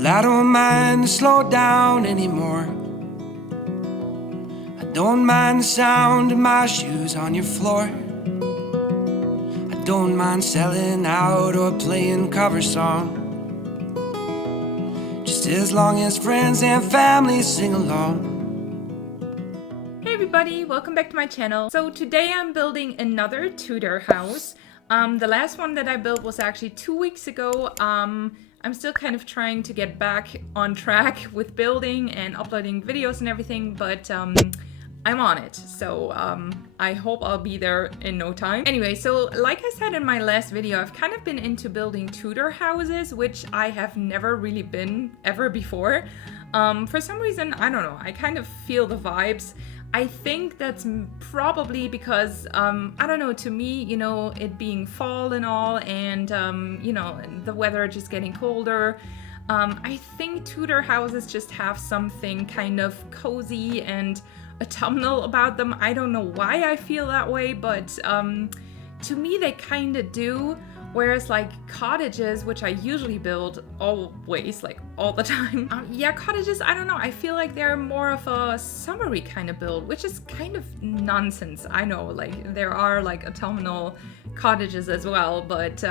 Well, I don't mind to slow down anymore. I don't mind the sound of my shoes on your floor. I don't mind selling out or playing cover song, just as long as friends and family sing along. Hey everybody, welcome back to my channel. So today I'm building another Tudor house. The last one that I built was actually 2 weeks ago. I'm still kind of trying to get back on track with building and uploading videos and everything, but I'm on it. So I hope I'll be there in no time. Anyway, so like I said in my last video, I've kind of been into building Tudor houses, which I have never really been ever before. For some reason, I don't know, I kind of feel the vibes. I think that's probably because, I don't know, to me, you know, it being fall and all, and, you know, the weather just getting colder, I think Tudor houses just have something kind of cozy and autumnal about them. I don't know why I feel that way, but to me they kind of do. Whereas like cottages, which I usually build always, like all the time. Yeah, cottages, I don't know, I feel like they're more of a summery kind of build, which is kind of nonsense. I know, like there are like autumnal cottages as well, but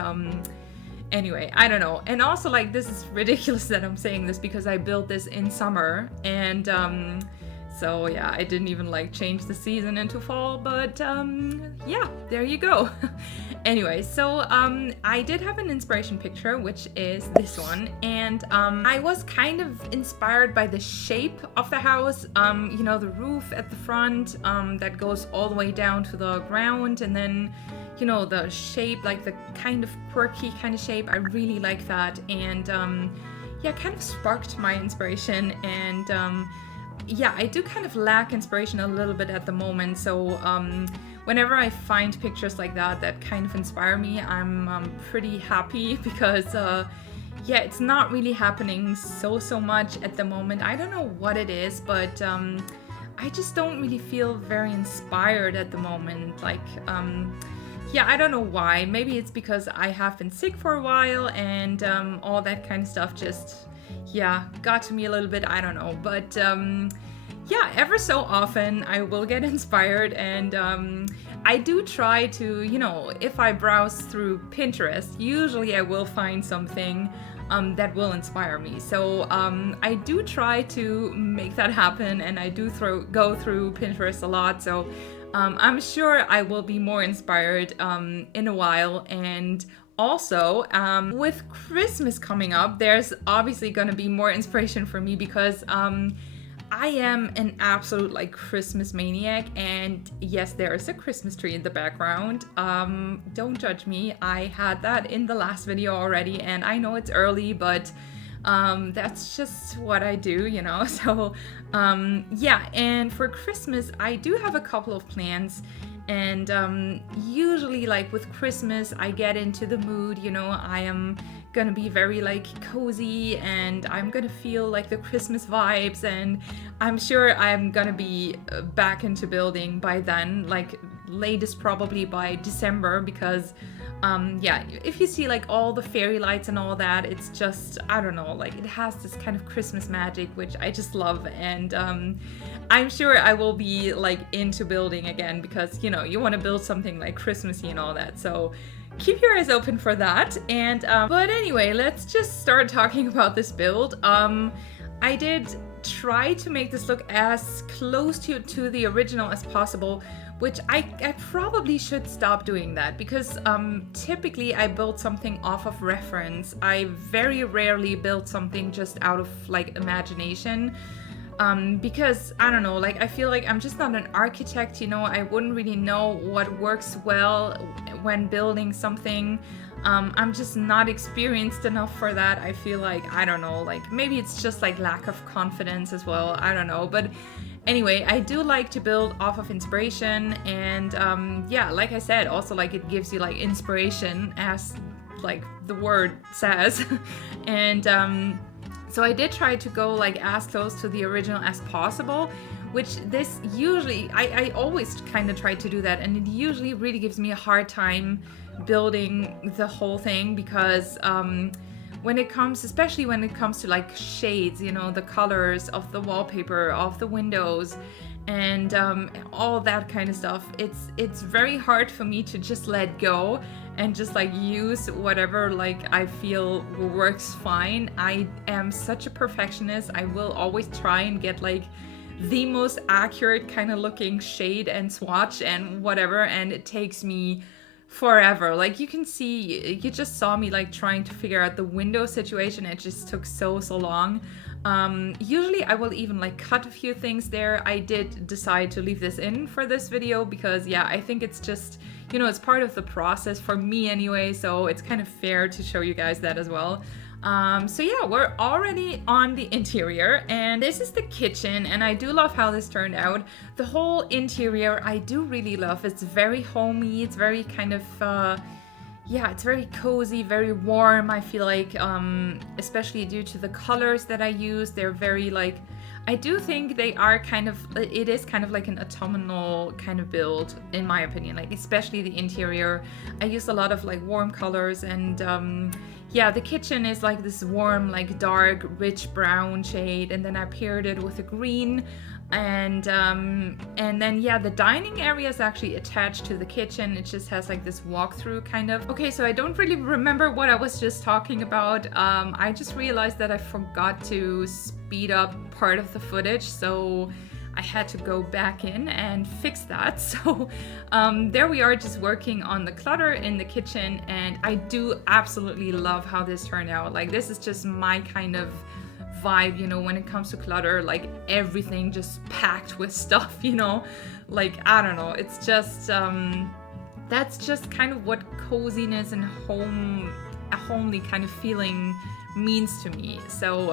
anyway, I don't know. And also like this is ridiculous that I'm saying this because I built this in summer and so yeah, I didn't even like change the season into fall, but yeah, there you go. Anyway, so I did have an inspiration picture, which is this one, and I was kind of inspired by the shape of the house, you know, the roof at the front that goes all the way down to the ground, and then, you know, the shape, like the kind of quirky kind of shape. I really like that, and yeah, kind of sparked my inspiration, and yeah, I do kind of lack inspiration a little bit at the moment, so whenever I find pictures like that that kind of inspire me, I'm pretty happy because yeah, it's not really happening so much at the moment. I don't know what it is, but I just don't really feel very inspired at the moment. Like yeah, I don't know why. Maybe it's because I have been sick for a while and all that kind of stuff just, yeah, got to me a little bit, I don't know, but yeah, ever so often I will get inspired, and I do try to, you know, if I browse through Pinterest, usually I will find something that will inspire me. So I do try to make that happen, and I do go through Pinterest a lot, so I'm sure I will be more inspired in a while. And also, with Christmas coming up, there's obviously gonna be more inspiration for me because I am an absolute like Christmas maniac, and yes, there is a Christmas tree in the background. Don't judge me, I had that in the last video already, and I know it's early, but that's just what I do, you know. So yeah, and for Christmas I do have a couple of plans. And usually like with Christmas I get into the mood, you know, I am gonna be very like cozy and I'm gonna feel like the Christmas vibes, and I'm sure I'm gonna be back into building by then, like latest probably by December, because yeah, if you see like all the fairy lights and all that, it's just, I don't know, like it has this kind of Christmas magic which I just love, and I'm sure I will be like into building again because, you know, you want to build something like Christmassy and all that, so keep your eyes open for that. And but anyway, let's just start talking about this build. I did try to make this look as close to the original as possible, which I probably should stop doing that because typically I build something off of reference. I very rarely build something just out of like imagination. Because I don't know, like I feel like I'm just not an architect, you know. I wouldn't really know what works well when building something. I'm just not experienced enough for that. I feel like, I don't know, like maybe it's just like lack of confidence as well, I don't know. But anyway, I do like to build off of inspiration, and yeah, like I said, also like it gives you like inspiration as like the word says. And so I did try to go like as close to the original as possible, which this usually, I always kind of try to do that, and it usually really gives me a hard time building the whole thing because when it comes, especially when it comes to like shades, you know, the colors of the wallpaper, of the windows, and all that kind of stuff, it's very hard for me to just let go and just like use whatever like I feel works fine. I am such a perfectionist. I will always try and get like the most accurate kind of looking shade and swatch and whatever, and it takes me forever. Like you can see, you just saw me like trying to figure out the window situation. It just took so long. Usually I will even like cut a few things there. I did decide to leave this in for this video because yeah, I think it's just, you know, it's part of the process for me anyway, so it's kind of fair to show you guys that as well. So yeah, we're already on the interior, and this is the kitchen, and I do love how this turned out. The whole interior I do really love. It's very homey, it's very kind of yeah, it's very cozy, very warm. I feel like especially due to the colors that I use, they're very like, I do think they are kind of, it is kind of like an autumnal kind of build in my opinion, like especially the interior. I use a lot of like warm colors, and yeah, the kitchen is like this warm, like dark, rich brown shade, and then I paired it with a green, and then yeah, the dining area is actually attached to the kitchen. It just has like this walkthrough kind of. Okay, so I don't really remember what I was just talking about. I just realized that I forgot to speed up part of the footage, so I had to go back in and fix that. So there we are, just working on the clutter in the kitchen, and I do absolutely love how this turned out. Like this is just my kind of vibe, you know, when it comes to clutter, like everything just packed with stuff, you know, like I don't know, it's just that's just kind of what coziness and a homely kind of feeling means to me. So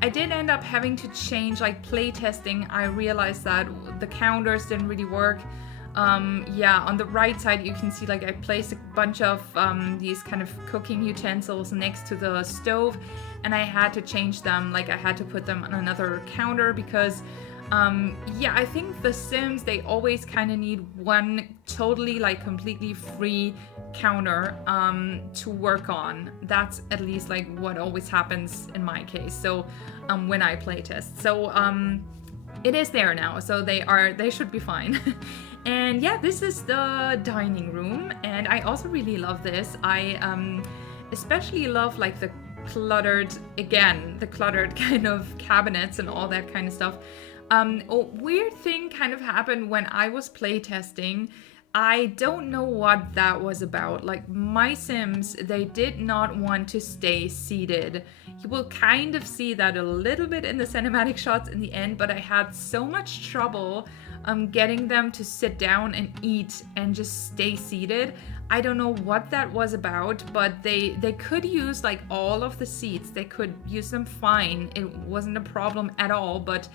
I did end up having to change, like playtesting. I realized that the counters didn't really work. Yeah, on the right side you can see like I placed a bunch of these kind of cooking utensils next to the stove, and I had to change them. Like I had to put them on another counter because yeah, I think the Sims, they always kind of need one totally like completely free counter to work on. That's at least like what always happens in my case. So when I playtest, so it is there now, so they should be fine. And yeah, this is the dining room, and I also really love this. I especially love like the cluttered kind of cabinets and all that kind of stuff. A weird thing kind of happened when I was playtesting. I don't know what that was about. Like my Sims, they did not want to stay seated. You will kind of see that a little bit in the cinematic shots in the end, but I had so much trouble getting them to sit down and eat and just stay seated. I don't know what that was about, but they could use like all of the seats. They could use them fine. It wasn't a problem at all, but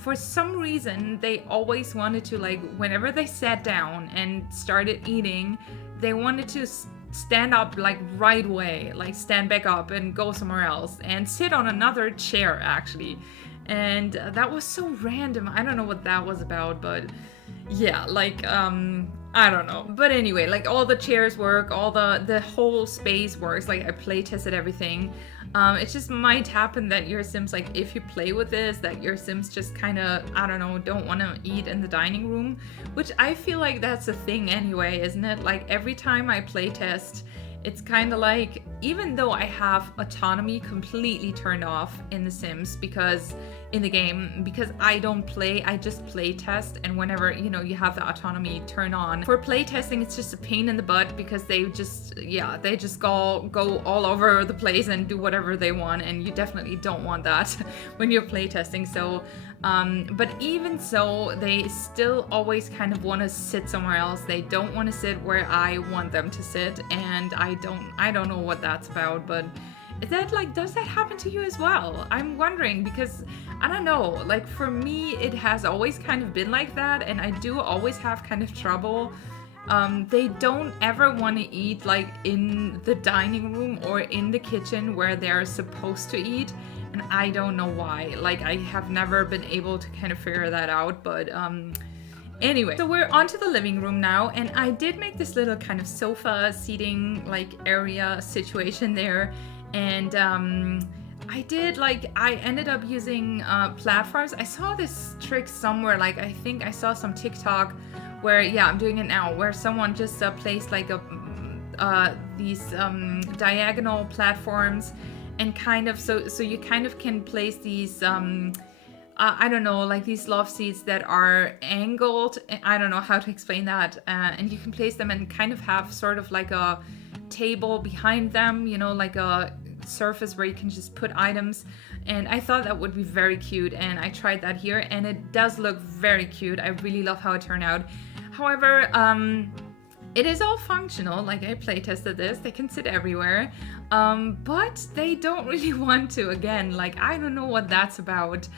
for some reason they always wanted to, like whenever they sat down and started eating, they wanted to stand up like right away, like stand back up and go somewhere else and sit on another chair actually. And that was so random. I don't know what that was about, but yeah, like I don't know. But anyway, like all the chairs work, all the whole space works. Like I play tested everything. It just might happen that your Sims, like if you play with this, that your Sims just kind of, I don't know, don't want to eat in the dining room, which I feel like that's a thing anyway, isn't it? Like every time I play test, it's kind of like, even though I have autonomy completely turned off in The Sims, because in the game, because I don't play, I just play test, and whenever, you know, you have the autonomy turned on. For play testing, it's just a pain in the butt because they just, yeah, they just go all over the place and do whatever they want, and you definitely don't want that when you're play testing. So but even so, they still always kind of want to sit somewhere else. They don't want to sit where I want them to sit, and I don't know what that's about. But is that like, does that happen to you as well? I'm wondering, because I don't know, like for me it has always kind of been like that, and I do always have kind of trouble. They don't ever want to eat like in the dining room or in the kitchen where they're supposed to eat, and I don't know why. Like I have never been able to kind of figure that out, but anyway, so we're onto the living room now, and I did make this little kind of sofa seating like area situation there. And I did like, I ended up using platforms. I saw this trick somewhere, like I think I saw some TikTok where, yeah, I'm doing it now, where someone just placed like these diagonal platforms, and kind of so you kind of can place these I don't know, like these love seats that are angled. I don't know how to explain that. And you can place them and kind of have sort of like a table behind them, you know, like a surface where you can just put items. And I thought that would be very cute, and I tried that here, and it does look very cute. I really love how it turned out. However, it is all functional. Like, I play tested this, they can sit everywhere, but they don't really want to. Again, like, I don't know what that's about.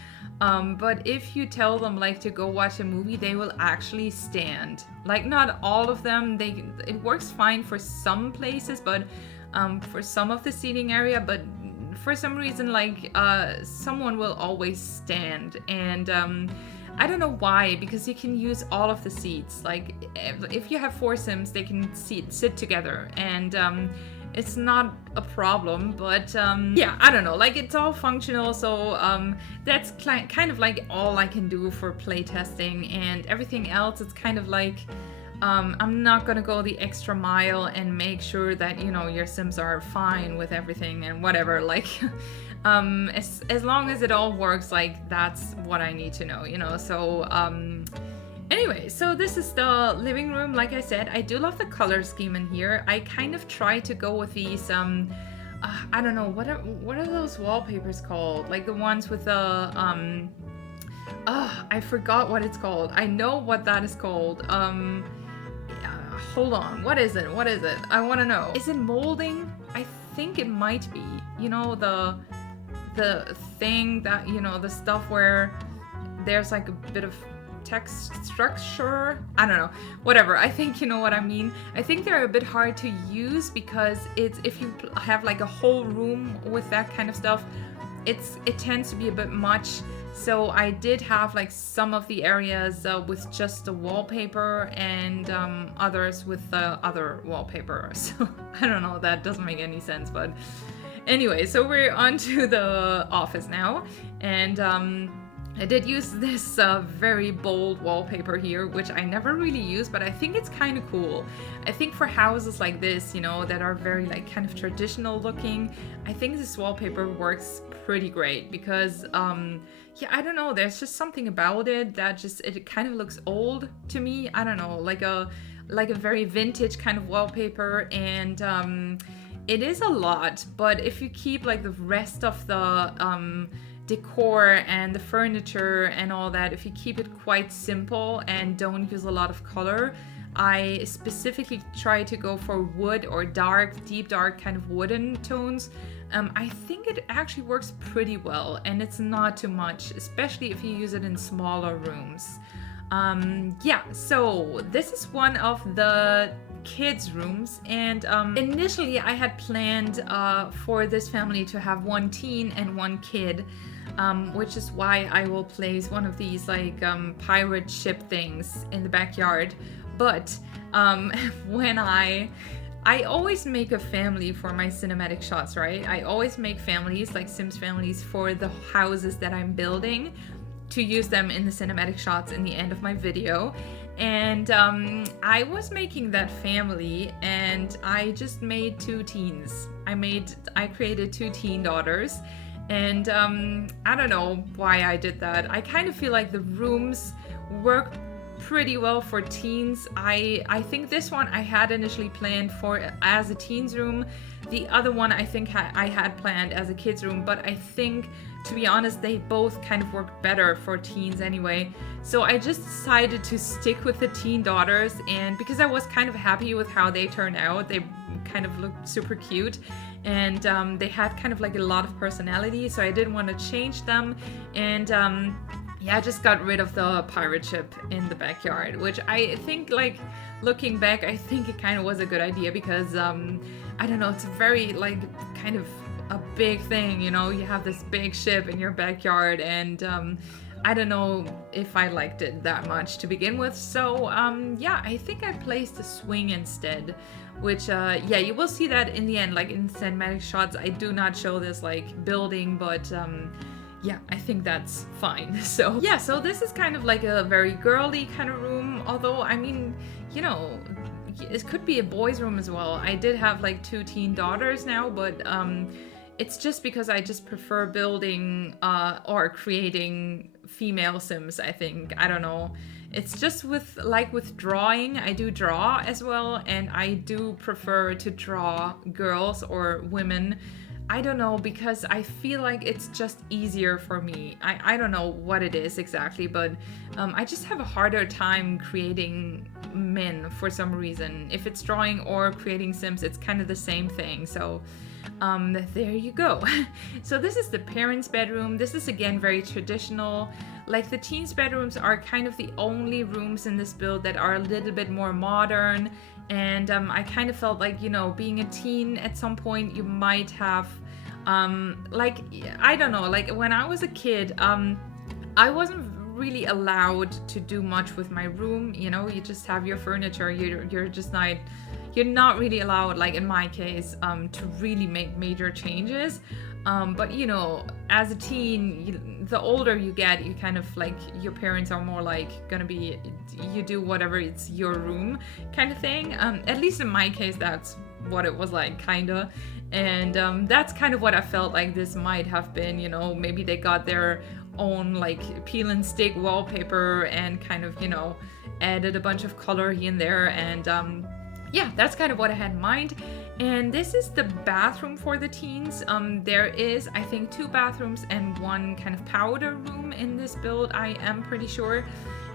But if you tell them like to go watch a movie, they will actually stand. Like, not all of them, it works fine for some places, but for some of the seating area, but for some reason, like, someone will always stand. And I don't know why, because you can use all of the seats. Like, if you have 4 Sims, they can sit together, and it's not a problem. But yeah, I don't know, like, it's all functional. So that's kind of like all I can do for playtesting, and everything else, it's kind of like I'm not gonna go the extra mile and make sure that, you know, your Sims are fine with everything and whatever. Like, as long as it all works, like, that's what I need to know, you know. So anyway, so this is the living room. Like I said, I do love the color scheme in here. I kind of try to go with these I don't know, what are those wallpapers called? Like the ones with the I forgot what it's called. I know what that is called. Hold on, what is it? I want to know. Is it molding? I think it might be. You know, the thing that, you know, the stuff where there's like a bit of text structure. I don't know, whatever. I think you know what I mean. I think they're a bit hard to use because it's, if you have like a whole room with that kind of stuff, it tends to be a bit much. So I did have like some of the areas with just the wallpaper, and others with the other wallpaper. So I don't know, that doesn't make any sense, but anyway, so we're on to the office now. And I did use this very bold wallpaper here, which I never really use, but I think it's kind of cool. I think for houses like this, you know, that are very like kind of traditional looking, I think this wallpaper works pretty great because yeah, I don't know, there's just something about it that just, it kind of looks old to me. I don't know, like a very vintage kind of wallpaper. And it is a lot, but if you keep like the rest of the decor and the furniture and all that, if you keep it quite simple and don't use a lot of color, I specifically try to go for wood or dark, deep dark kind of wooden tones. I think it actually works pretty well, and it's not too much, especially if you use it in smaller rooms. Yeah, so this is one of the kids' rooms, and initially I had planned for this family to have 1 teen and 1 kid, which is why I will place one of these like pirate ship things in the backyard. But when I always make a family for my cinematic shots, right? I always make families, like Sims families, for the houses that I'm building, to use them in the cinematic shots in the end of my video. And I was making that family, and I just made 2 teens. I created 2 teen daughters, and I don't know why I did that. I kind of feel like the rooms work pretty well for teens. I think this one I had initially planned for as a teens room. The other one I think I had planned as a kids room, but I think, to be honest, they both kind of work better for teens anyway. So I just decided to stick with the teen daughters, and because I was kind of happy with how they turned out, they kind of looked super cute, and they had kind of like a lot of personality, so I didn't want to change them. And yeah, I just got rid of the pirate ship in the backyard, which I think, like, looking back, I think it kind of was a good idea because, I don't know, it's a very, like, kind of a big thing, you know? You have this big ship in your backyard, and I don't know if I liked it that much to begin with. So yeah, I think I placed a swing instead, which yeah, you will see that in the end, like in cinematic shots. I do not show this like building, but yeah, I think that's fine. So yeah, so this is kind of like a very girly kind of room, although I mean, you know, it could be a boys' room as well. I did have like 2 teen daughters now, but it's just because I just prefer building or creating female Sims, I think. I don't know. It's just with drawing, I do draw as well, and I do prefer to draw girls or women. I don't know, because I feel like it's just easier for me. I don't know what it is exactly, but I just have a harder time creating men for some reason. If it's drawing or creating Sims, it's kind of the same thing. So there you go. So this is the parents' bedroom. This is again very traditional. Like the teens' bedrooms are kind of the only rooms in this build that are a little bit more modern. And I kind of felt like, you know, being a teen at some point, you might have, like, I don't know, like when I was a kid, I wasn't really allowed to do much with my room. You know, you just have your furniture, you're just not, you're not really allowed, like in my case, to really make major changes. But you know, as a teen, the older you get, you kind of like, your parents are more like gonna be, you do whatever, it's your room kind of thing. At least in my case, that's what it was like, kinda. And that's kind of what I felt like this might have been, you know, maybe they got their own like peel and stick wallpaper and kind of, you know, added a bunch of color here and there. And yeah, that's kind of what I had in mind. And this is the bathroom for the teens. There is, I think, 2 bathrooms and 1 kind of powder room in this build, I am pretty sure.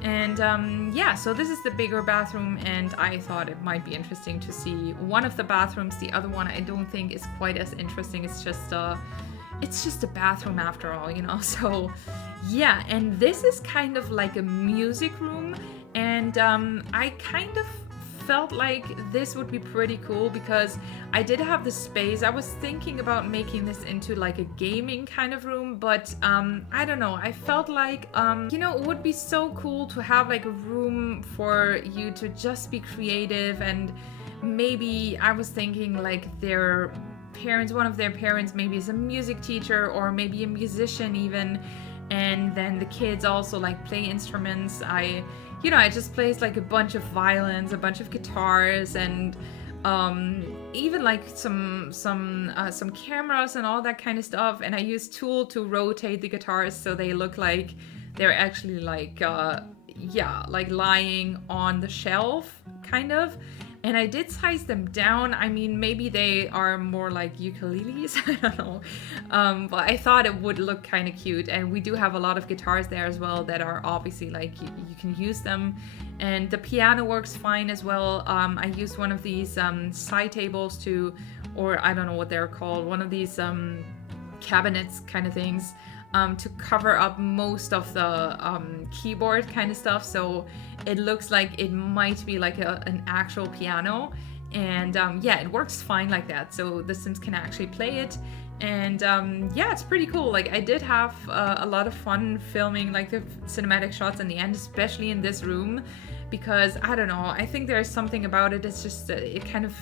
And yeah, so this is the bigger bathroom, and I thought it might be interesting to see one of the bathrooms. The other one I don't think is quite as interesting. It's just a bathroom after all, you know. So yeah, and this is kind of like a music room, and I kind of felt like this would be pretty cool because I did have the space. I was thinking about making this into like a gaming kind of room, but I don't know, I felt like you know, it would be so cool to have like a room for you to just be creative. And maybe I was thinking like their parents, one of their parents maybe is a music teacher or maybe a musician even, and then the kids also like play instruments. You know, I just placed like a bunch of violins, a bunch of guitars, and even like some cameras and all that kind of stuff. And I used tool to rotate the guitars so they look like they're actually like yeah, like lying on the shelf kind of. And I did size them down. I mean, maybe they are more like ukuleles, I don't know. But I thought it would look kind of cute. And we do have a lot of guitars there as well that are obviously like, you can use them. And the piano works fine as well. I used one of these side tables to, or I don't know what they're called, one of these cabinets kind of things, to cover up most of the keyboard kind of stuff, so it looks like it might be like an actual piano. And yeah, it works fine like that, so the Sims can actually play it. And yeah, it's pretty cool. Like I did have a lot of fun filming like the cinematic shots in the end, especially in this room, because I don't know, I think there's something about it, it's just it kind of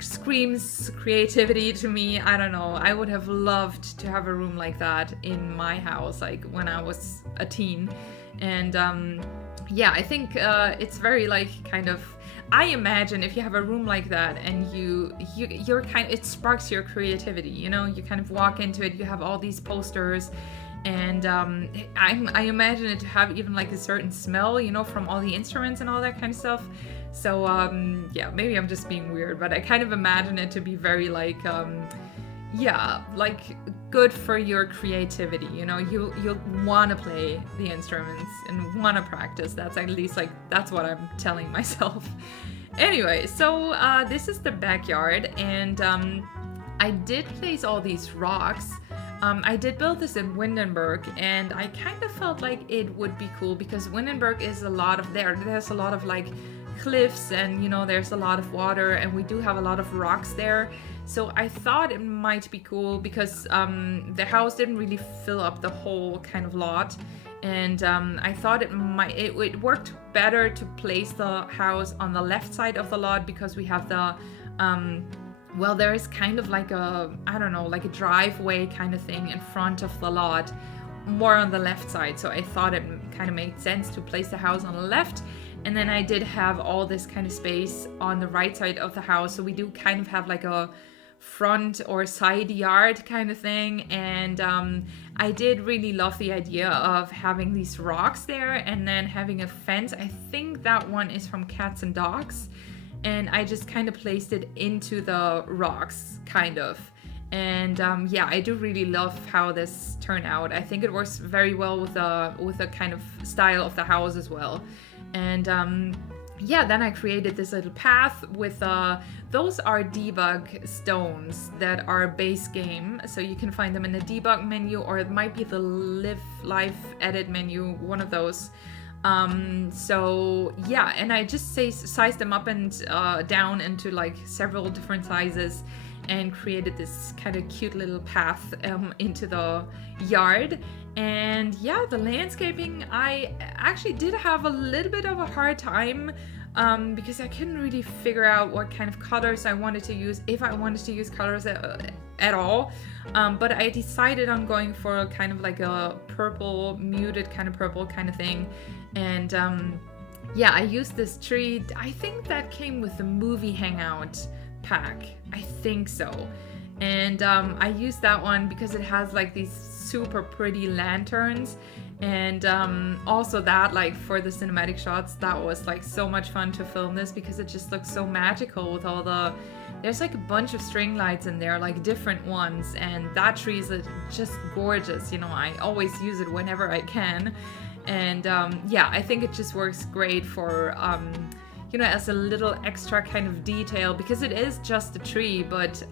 screams creativity to me. I don't know, I would have loved to have a room like that in my house like when I was a teen. And yeah, I think it's very like kind of, I imagine if you have a room like that and you're kind of, it sparks your creativity, you know, you kind of walk into it, you have all these posters, and I imagine it to have even like a certain smell, you know, from all the instruments and all that kind of stuff. So yeah, maybe I'm just being weird, but I kind of imagine it to be very like yeah, like good for your creativity, you know, you'll want to play the instruments and want to practice. That's at least like, that's what I'm telling myself. Anyway, so this is the backyard, and I did place all these rocks. I did build this in Windenburg, and I kind of felt like it would be cool because Windenburg is a lot of, there's a lot of like cliffs, and you know, there's a lot of water, and we do have a lot of rocks there. So I thought it might be cool because the house didn't really fill up the whole kind of lot, And I thought it worked better to place the house on the left side of the lot, because we have the well, there is kind of like a, I don't know, like a driveway kind of thing in front of the lot, more on the left side. So I thought it kind of made sense to place the house on the left. And then I did have all this kind of space on the right side of the house. So we do kind of have like a front or side yard kind of thing. And I did really love the idea of having these rocks there and then having a fence. I think that one is from Cats and Dogs. And I just kind of placed it into the rocks, kind of. And yeah, I do really love how this turned out. I think it works very well with the kind of style of the house as well. And yeah, then I created this little path with those are debug stones that are base game. So you can find them in the debug menu, or it might be the live edit menu, one of those. So yeah, and I just sized them up and down into like several different sizes, and created this kind of cute little path into the yard. And yeah, the landscaping, I actually did have a little bit of a hard time because I couldn't really figure out what kind of colors I wanted to use, if I wanted to use colors at all. But I decided on going for kind of like a purple, muted kind of purple kind of thing. And yeah, I used this tree. I think that came with the movie hangout pack. I think so. And I used that one because it has like these super pretty lanterns. And also that, like, for the cinematic shots, that was like so much fun to film this, because it just looks so magical with all the, there's like a bunch of string lights in there, like different ones, and that tree is just gorgeous. You know, I always use it whenever I can. And yeah, I think it just works great for you know, as a little extra kind of detail, because it is just a tree, but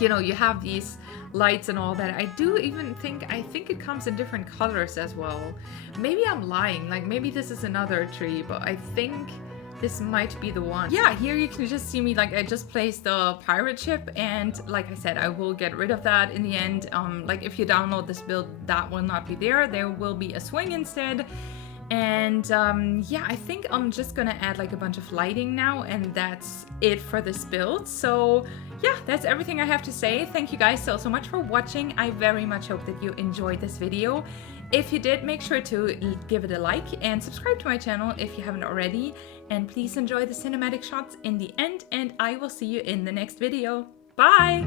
you know, you have these lights and all that. I think it comes in different colors as well. Maybe I'm lying, like maybe this is another tree, but I think this might be the one. Yeah, here you can just see me, like I just placed the pirate ship, and like I said, I will get rid of that in the end. Like if you download this build, that will not be there. There will be a swing instead. And yeah, I think I'm just gonna add like a bunch of lighting now, and that's it for this build. So yeah, that's everything I have to say. Thank you guys so much for watching. I very much hope that you enjoyed this video. If you did, make sure to give it a like and subscribe to my channel if you haven't already. And please enjoy the cinematic shots in the end, and I will see you in the next video. Bye!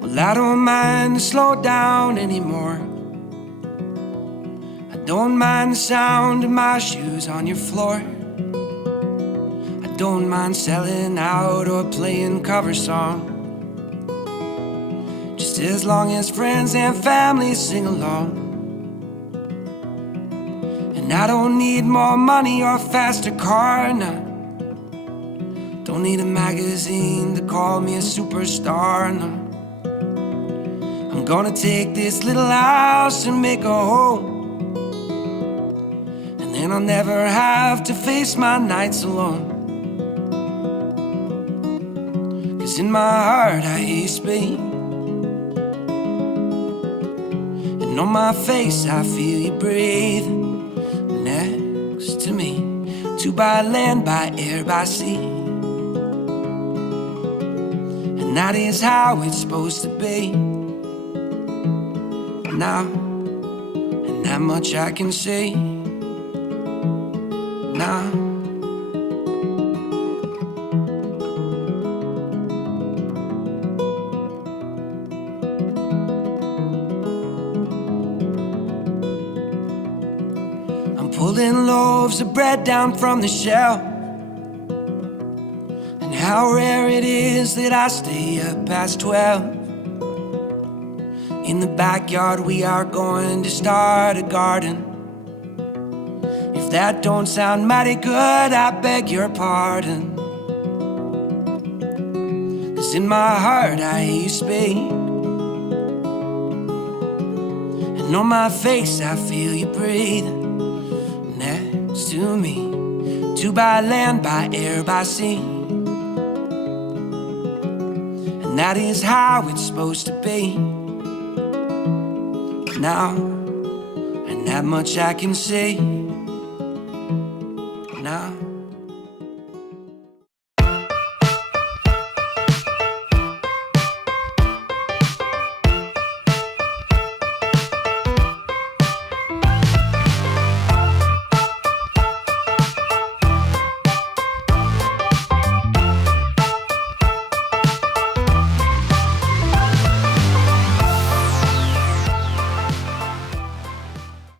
Well, I don't mind to slow down anymore. I don't mind the sound of my shoes on your floor. I don't mind selling out or playing cover song, just as long as friends and family sing along. And I don't need more money or a faster car, no. Don't need a magazine to call me a superstar, no. I'm gonna take this little house and make a home, and then I'll never have to face my nights alone. 'Cause in my heart I hear you speak, and on my face I feel you breathe next to me, two by land, by air, by sea. And that is how it's supposed to be now, and that much I can say now. I'm pulling loaves of bread down from the shelf, and how rare it is that I stay up past 12. In the backyard we are going to start a garden. If that don't sound mighty good, I beg your pardon. 'Cause in my heart I hear you speak, And on my face I feel you breathing next to me. Two by land, by air, by sea. And that is how it's supposed to be. Now, and that much I can say.